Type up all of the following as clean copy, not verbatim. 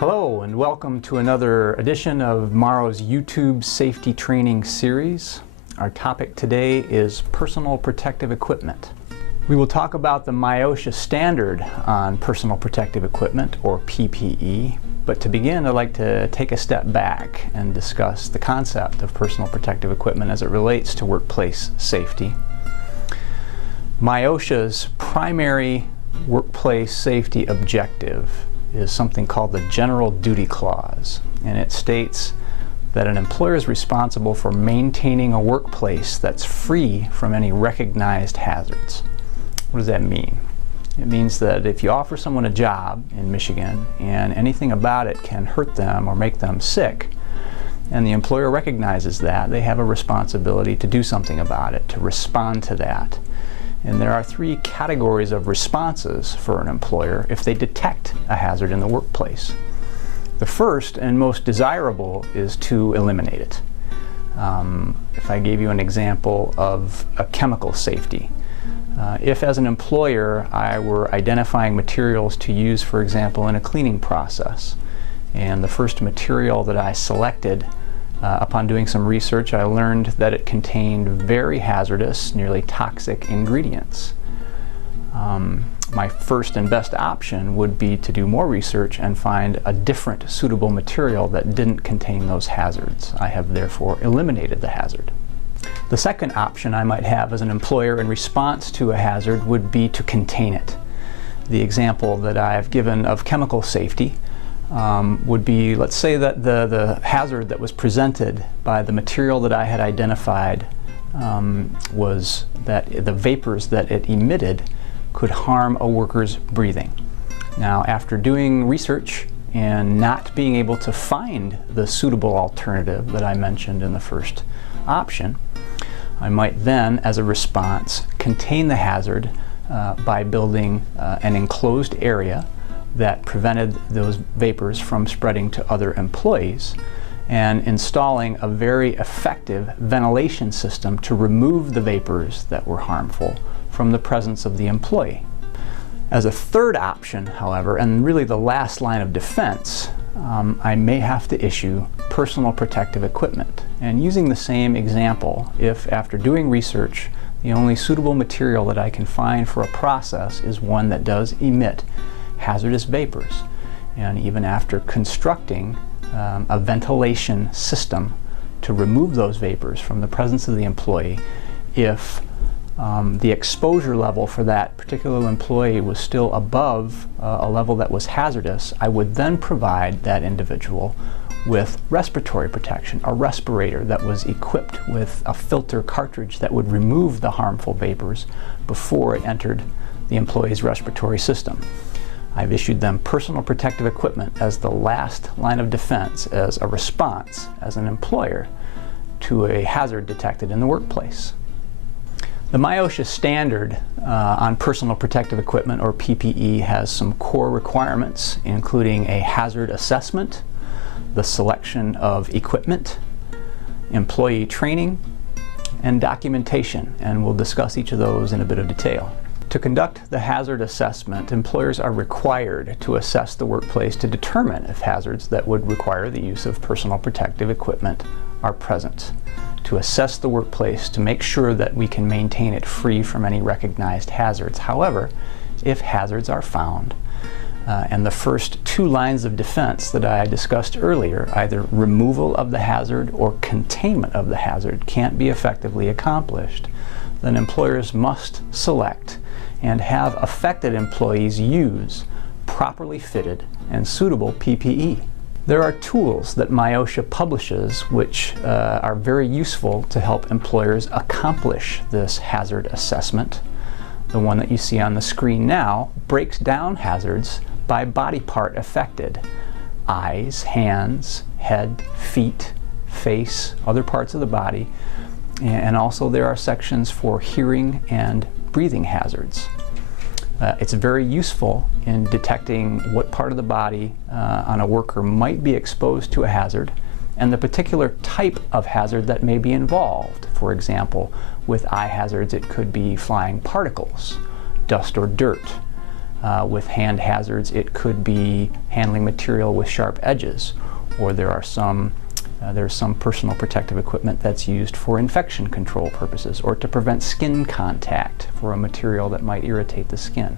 Hello and welcome to another edition of Morrow's YouTube Safety Training Series. Our topic today is personal protective equipment. We will talk about the MIOSHA standard on personal protective equipment, or PPE, but to begin I'd like to take a step back and discuss the concept of personal protective equipment as it relates to workplace safety. MIOSHA's primary workplace safety objective is something called the General Duty Clause, and it states that an employer is responsible for maintaining a workplace that's free from any recognized hazards. What does that mean? It means that if you offer someone a job in Michigan and anything about it can hurt them or make them sick, and the employer recognizes that, they have a responsibility to do something about it, to respond to that. And there are three categories of responses for an employer if they detect a hazard in the workplace. The first and most desirable is to eliminate it. If I gave you an example of a chemical safety, if as an employer I were identifying materials to use, for example, in a cleaning process, and the first material that I selected, upon doing some research, I learned that it contained very hazardous, nearly toxic ingredients. My first and best option would be to do more research and find a different suitable material that didn't contain those hazards. I have therefore eliminated the hazard. The second option I might have as an employer in response to a hazard would be to contain it. The example that I've given of chemical safety would be, let's say that the hazard that was presented by the material that I had identified was that the vapors that it emitted could harm a worker's breathing. Now, after doing research and not being able to find the suitable alternative that I mentioned in the first option, I might then, as a response, contain the hazard by building an enclosed area that prevented those vapors from spreading to other employees, and installing a very effective ventilation system to remove the vapors that were harmful from the presence of the employee. As a third option, however, and really the last line of defense, I may have to issue personal protective equipment. And using the same example, if after doing research the only suitable material that I can find for a process is one that does emit hazardous vapors, and even after constructing a ventilation system to remove those vapors from the presence of the employee, if the exposure level for that particular employee was still above a level that was hazardous, I would then provide that individual with respiratory protection, a respirator that was equipped with a filter cartridge that would remove the harmful vapors before it entered the employee's respiratory system. I've issued them personal protective equipment as the last line of defense, as a response as an employer to a hazard detected in the workplace. The MIOSHA standard on personal protective equipment, or PPE, has some core requirements, including a hazard assessment, the selection of equipment, employee training, and documentation, and we'll discuss each of those in a bit of detail. To conduct the hazard assessment, employers are required to assess the workplace to determine if hazards that would require the use of personal protective equipment are present. To assess the workplace to make sure that we can maintain it free from any recognized hazards. However, if hazards are found, and the first two lines of defense that I discussed earlier, either removal of the hazard or containment of the hazard, can't be effectively accomplished, then employers must select and have affected employees use properly fitted and suitable PPE. There are tools that MIOSHA publishes which are very useful to help employers accomplish this hazard assessment. The one that you see on the screen now breaks down hazards by body part affected: eyes, hands, head, feet, face, other parts of the body, and also there are sections for hearing and breathing hazards. It's very useful in detecting what part of the body on a worker might be exposed to a hazard and the particular type of hazard that may be involved. For example, with eye hazards, it could be flying particles, dust or dirt. With hand hazards, it could be handling material with sharp edges, or there's some personal protective equipment that's used for infection control purposes or to prevent skin contact for a material that might irritate the skin.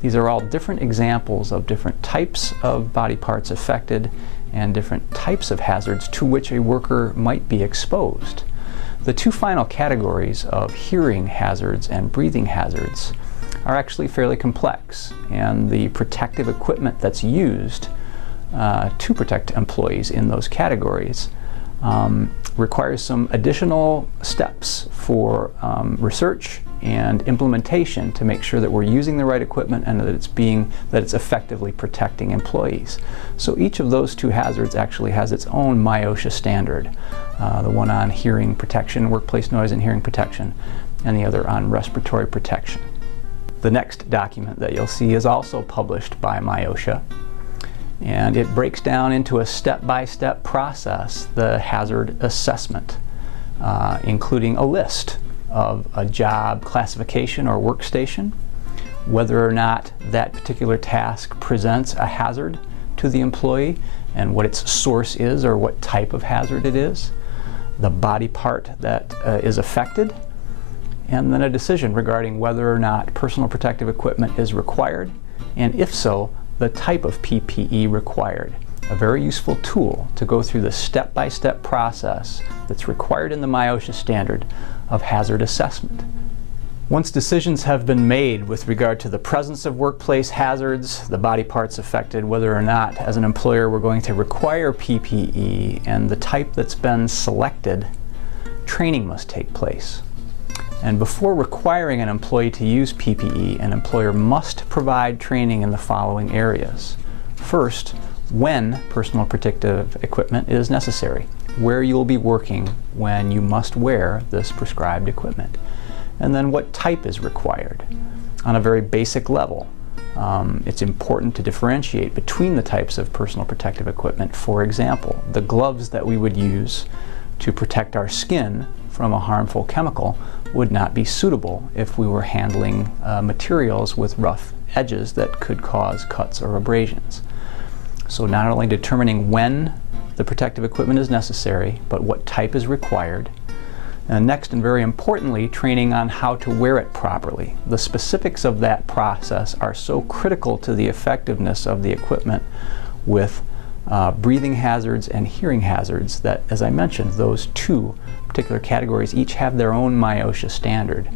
These are all different examples of different types of body parts affected and different types of hazards to which a worker might be exposed. The two final categories of hearing hazards and breathing hazards are actually fairly complex, and the protective equipment that's used to protect employees in those categories requires some additional steps for research and implementation to make sure that we're using the right equipment and that it's effectively protecting employees. So each of those two hazards actually has its own MIOSHA standard, the one on hearing protection, workplace noise and hearing protection, and the other on respiratory protection. The next document that you'll see is also published by MIOSHA, and it breaks down into a step-by-step process the hazard assessment, including a list of a job classification or workstation, whether or not that particular task presents a hazard to the employee and what its source is or what type of hazard it is, the body part that is affected, and then a decision regarding whether or not personal protective equipment is required, and if so, the type of PPE required. A very useful tool to go through the step-by-step process that's required in the MIOSHA standard of hazard assessment. Once decisions have been made with regard to the presence of workplace hazards, the body parts affected, whether or not as an employer we're going to require PPE, and the type that's been selected, training must take place. And before requiring an employee to use PPE, an employer must provide training in the following areas. First, when personal protective equipment is necessary, where you'll be working when you must wear this prescribed equipment, and then what type is required. On a very basic level, it's important to differentiate between the types of personal protective equipment. For example, the gloves that we would use to protect our skin from a harmful chemical would not be suitable if we were handling materials with rough edges that could cause cuts or abrasions. So not only determining when the protective equipment is necessary, but what type is required. And next, and very importantly, training on how to wear it properly. The specifics of that process are so critical to the effectiveness of the equipment with breathing hazards and hearing hazards that, as I mentioned, those two particular categories each have their own MIOSHA standard.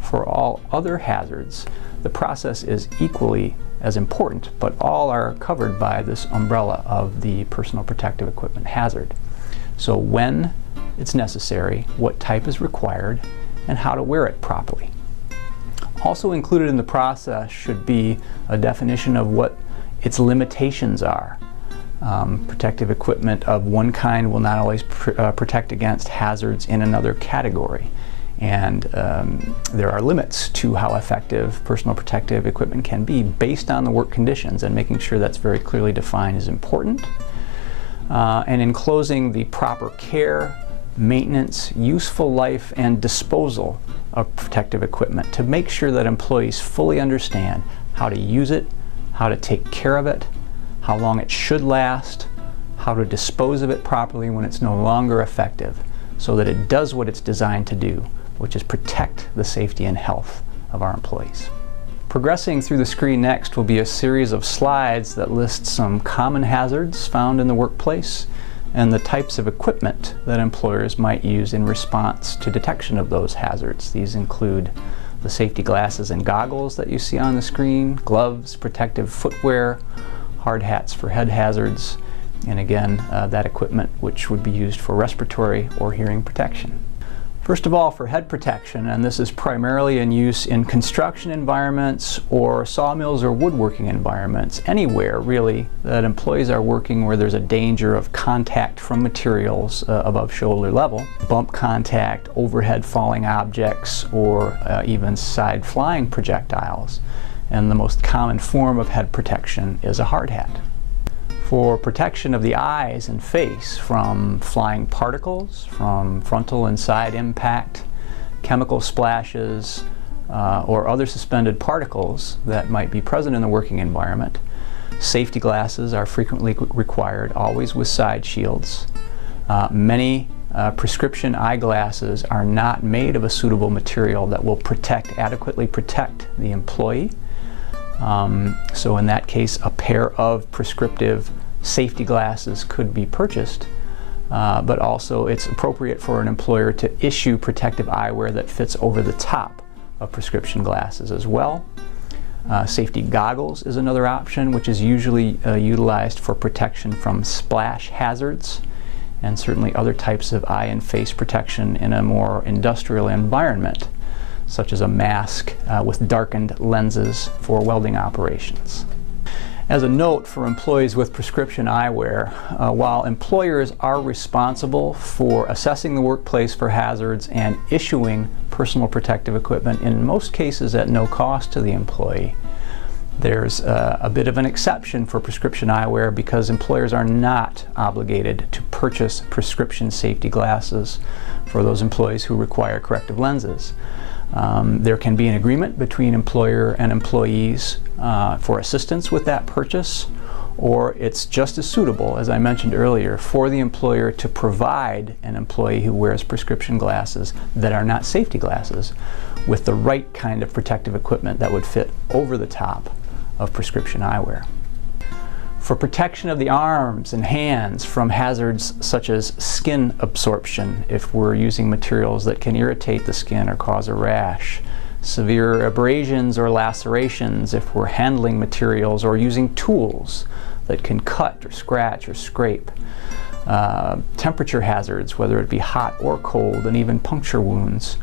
For all other hazards, the process is equally as important, but all are covered by this umbrella of the personal protective equipment hazard. So when it's necessary, what type is required, and how to wear it properly. Also included in the process should be a definition of what its limitations are. Protective equipment of one kind will not always protect against hazards in another category. And there are limits to how effective personal protective equipment can be based on the work conditions, and making sure that's very clearly defined is important. And in closing, the proper care, maintenance, useful life, and disposal of protective equipment to make sure that employees fully understand how to use it, how to take care of it, how long it should last, how to dispose of it properly when it's no longer effective, so that it does what it's designed to do, which is protect the safety and health of our employees. Progressing through the screen next will be a series of slides that list some common hazards found in the workplace and the types of equipment that employers might use in response to detection of those hazards. These include the safety glasses and goggles that you see on the screen, gloves, protective footwear, hard hats for head hazards, and again, that equipment which would be used for respiratory or hearing protection. First of all, for head protection, and this is primarily in use in construction environments or sawmills or woodworking environments, anywhere really that employees are working where there's a danger of contact from materials above shoulder level, bump contact, overhead falling objects, or even side flying projectiles. And the most common form of head protection is a hard hat. For protection of the eyes and face from flying particles, from frontal and side impact, chemical splashes, or other suspended particles that might be present in the working environment. Safety glasses are frequently required, always with side shields. Many prescription eyeglasses are not made of a suitable material that will adequately protect the employee. So in that case, a pair of prescriptive safety glasses could be purchased, but also it's appropriate for an employer to issue protective eyewear that fits over the top of prescription glasses as well. Safety goggles is another option, which is usually utilized for protection from splash hazards and certainly other types of eye and face protection in a more industrial environment, such as a mask with darkened lenses for welding operations. As a note for employees with prescription eyewear, while employers are responsible for assessing the workplace for hazards and issuing personal protective equipment, in most cases at no cost to the employee, there's a bit of an exception for prescription eyewear because employers are not obligated to purchase prescription safety glasses for those employees who require corrective lenses. There can be an agreement between employer and employees for assistance with that purchase, or it's just as suitable, as I mentioned earlier, for the employer to provide an employee who wears prescription glasses that are not safety glasses with the right kind of protective equipment that would fit over the top of prescription eyewear. For protection of the arms and hands from hazards such as skin absorption, if we're using materials that can irritate the skin or cause a rash, severe abrasions or lacerations if we're handling materials or using tools that can cut or scratch or scrape, temperature hazards, whether it be hot or cold, and even puncture wounds.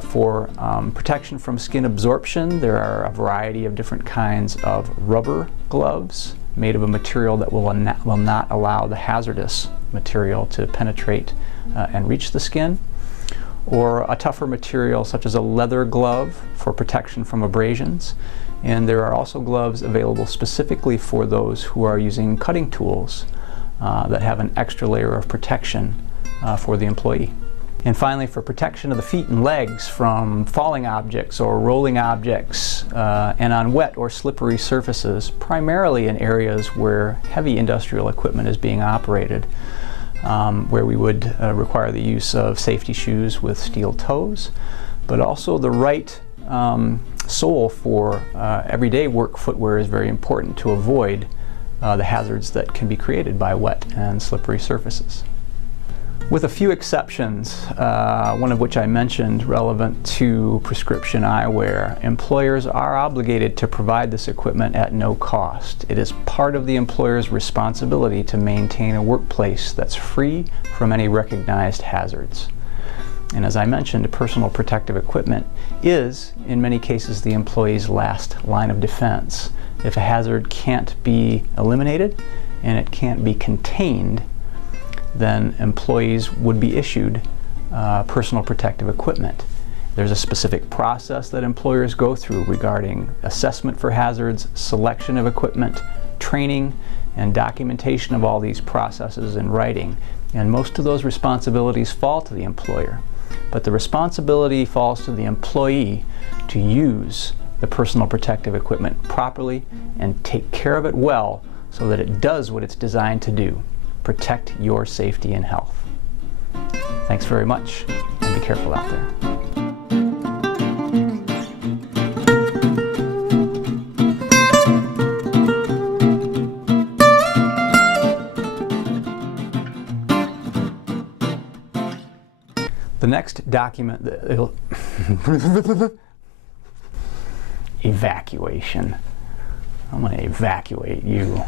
For protection from skin absorption, there are a variety of different kinds of rubber gloves made of a material that will not allow the hazardous material to penetrate and reach the skin, or a tougher material such as a leather glove for protection from abrasions. And there are also gloves available specifically for those who are using cutting tools that have an extra layer of protection for the employee. And finally, for protection of the feet and legs from falling objects or rolling objects and on wet or slippery surfaces, primarily in areas where heavy industrial equipment is being operated, where we would require the use of safety shoes with steel toes, but also the right sole for everyday work footwear is very important to avoid the hazards that can be created by wet and slippery surfaces. With a few exceptions, one of which I mentioned relevant to prescription eyewear, employers are obligated to provide this equipment at no cost. It is part of the employer's responsibility to maintain a workplace that's free from any recognized hazards. And as I mentioned, personal protective equipment is, in many cases, the employee's last line of defense. If a hazard can't be eliminated and it can't be contained, then employees would be issued personal protective equipment. There's a specific process that employers go through regarding assessment for hazards, selection of equipment, training, and documentation of all these processes in writing. And most of those responsibilities fall to the employer. But the responsibility falls to the employee to use the personal protective equipment properly and take care of it well so that it does what it's designed to do. Protect your safety and health. Thanks very much, and be careful out there. The next document that evacuation. I'm going to evacuate you.